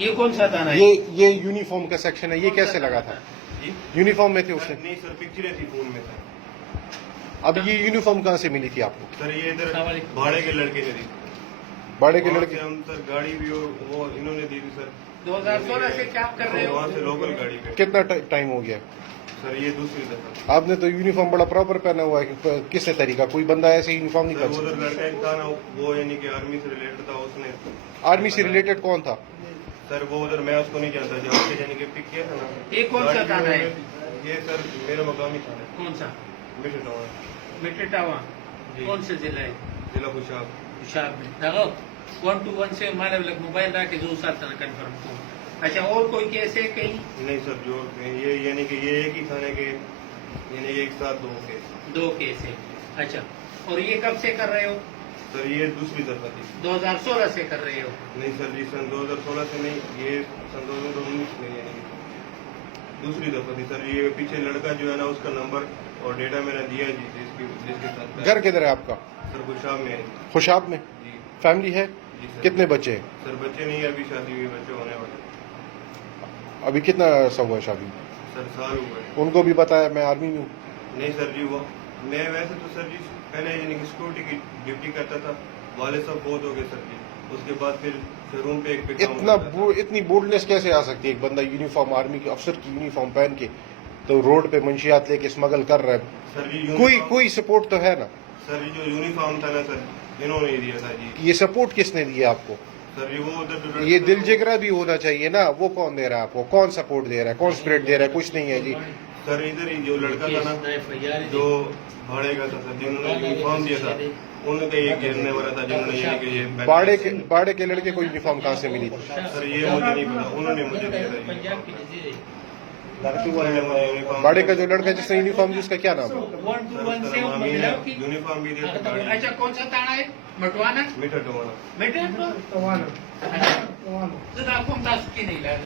ये कौन सा थाना है? ये यूनिफॉर्म का सेक्शन है, ये कैसे लगा था? यूनिफॉर्म में थे उसने? नहीं सर, पिक्चरें थी फोन में सर। अब ये यूनिफॉर्म कहाँ से मिली थी आपको? सर ये इधर भाड़े के लड़के ने दी। बाड़े के वहाँ लड़के? से हम सर गाड़ी भी वो इन्होंने दी थी सर। 2016 से क्या कर रहे हो? वहाँ से लोकल गाड़ी पे। कितना टाइम हो गया? सर ये दूसरी दफा। आपने तो यूनिफॉर्म बड़ा प्रॉपर पहना हुआ है, किसने तरीका? कोई बंदा ऐसे यूनिफॉर्म नहीं सर पहन उधर सकता। लड़का एक था ना, वो यानी कि आर्मी से रिलेटेड था, उसने। आर्मी से रिलेटेड कौन था? सर वो उधर मैं उसको नहीं जानता, जहाँ से यानी कि पिक किया था ना। ये कौन सा गाड़ी थाना है? ये सर मेरा मकामी थाना है, कौन सा? मिठटावा मिट्टावा। जी। कौन से जिला है? जिला खुशाब। हिसाब में देखो 121 से हमारे लग मोबाइल रहा के 2 साल तक कन्फर्म को। अच्छा, और कोई केस है कहीं? नहीं सर, जो ये यानी कि ये एक ही थाने के, यानी एक साथ दो के। 2 केस है। अच्छा, और ये कब से कर रहे हो? सर ये दूसरी दफा थी। 2016 से कर रहे हो? नहीं सर जी, सन 2016 से नहीं, ये सन 2019 में यानी कि दूसरी दफा थी सर। ये पीछे लड़का जो है ना, उसका नंबर और डेटा मैंने दिया जी, जिसके साथ। घर किधर है आपका? सर खुशाब में है। खुशाब में? जी फैमिली है? जी सर। कितने बच्चे हैं? सर बच्चे नहीं है, अभी शादी हुई, बच्चे होने वाले। अभी कितना सब हुआ शादी? सर साल हुए। उनको भी बताया मैं आर्मी में हूँ? नहीं सर जी, वो मैं वैसे तो सर जी पहले यानी कि सिक्योरिटी की ड्यूटी करता था। वाले सब बहुत हो गए सर जी। उसके बाद फिर रूम पे एक पे काम करता था। इतनी बोल्डनेस कैसे आ सकती है? एक बंदा यूनिफॉर्म, आर्मी के अफसर की यूनिफॉर्म पहन के तो रोड पे मंशियात लेके स्मगल कर रहा है। सर जी कोई सपोर्ट तो है ना? सर जी जो यूनिफॉर्म था ना सर, इन्होंने ही दिया था जी। ये सपोर्ट किसने दिया आपको? सर जी वो उधर ये दिल जिगरा भी होना चाहिए ना। वो कौन दे रहा है आपको? कौन सपोर्ट दे रहा है? कौन स्प्रेड दे रहा है? कुछ नहीं है जी। सर इधर ही जो लड़का था ना, जो भाड़े का था सर, जिन्होंने यूनिफॉर्म दिया था, उनका ये गिरने वाला था, जिन्होंने यानी कि ये बाड़े के लड़के को यूनिफॉर्म कहाँ से मिली थी? सर ये मुझे नहीं पता, उन्होंने मुझे दिया था यूनिफॉर्म। बाड़े का जो लड़का जिसने यूनिफॉर्म दी, उसका क्या नाम है? 121 से महिलाओं की। यूनिफॉर्म भी दिया था। अच्छा, कौन सा थाना है? मटवाना? मीठा टोवाना। मिट्टावा। अच्छा, तो आपको हम 10 की नहीं लगा।